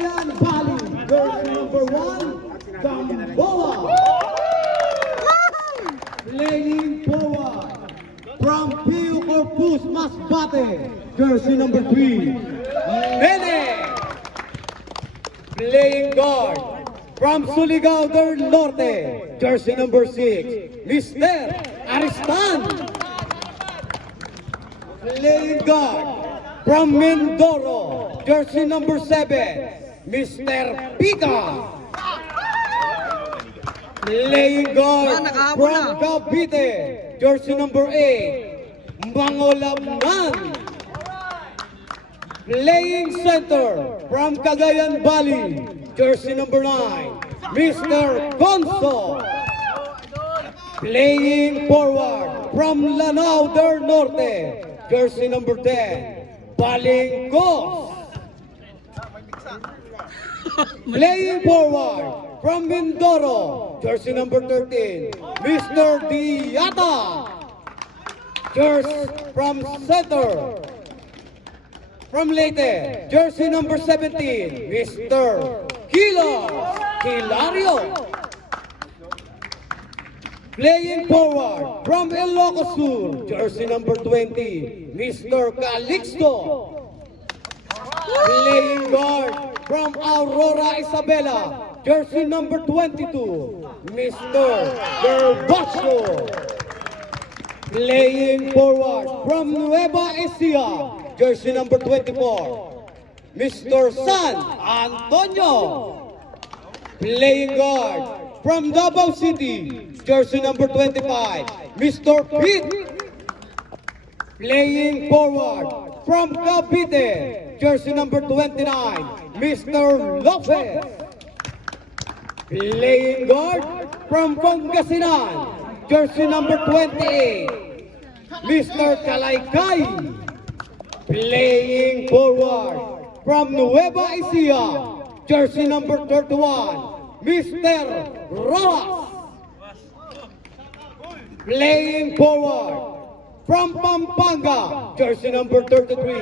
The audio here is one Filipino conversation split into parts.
Cagayan Valley, jersey number 1, Gamboa. Playing forward from Pio Corpus Masbate, jersey number 3, Nene. Playing guard from Surigao del Norte, jersey number 6, Mr. Aristan. Playing guard from Mindoro, jersey number 7, Mr. Pika. Playing guard from Cavite, jersey number 8, Mangolamnan. Playing center from Cagayan Valley, jersey number 9, Mr. Gonzo. Playing forward from Lanao del Norte, jersey number 10, Balingkos. Playing forward from Mindoro, jersey number 13, Mr. Diata. Jersey from center from Leyte, jersey number 17, Mr. Hilario. Playing forward from Ilocos Sur, jersey number 20, Mr. Calixto. Playing guard from Aurora Isabela, jersey number 22, Mr. Gervasio. Playing forward from Nueva Ecija, jersey number 24, Mr. San Antonio. Playing guard from Davao City, jersey number 25, Mr. Pete. Playing forward from Cavite, jersey number 29, Mr. Lopez. Playing guard from Pangasinan, jersey number 28, Mr. Kalaykay. Playing forward from Nueva Ecija, jersey number 31, Mr. Rojas. Playing forward from Pampanga, jersey number 33,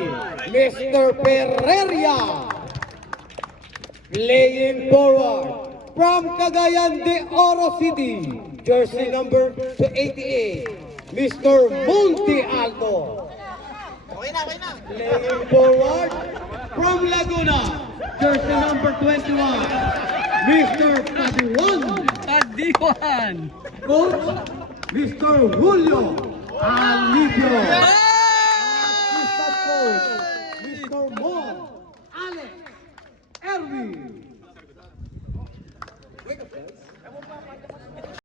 Mr. Pereira. Playing forward from Cagayan de Oro City, jersey number 88, Mr. Monte Alto. Playing forward from Laguna, jersey number 21, Mr. Padiwan. Coach, Mr. Julio Alivio.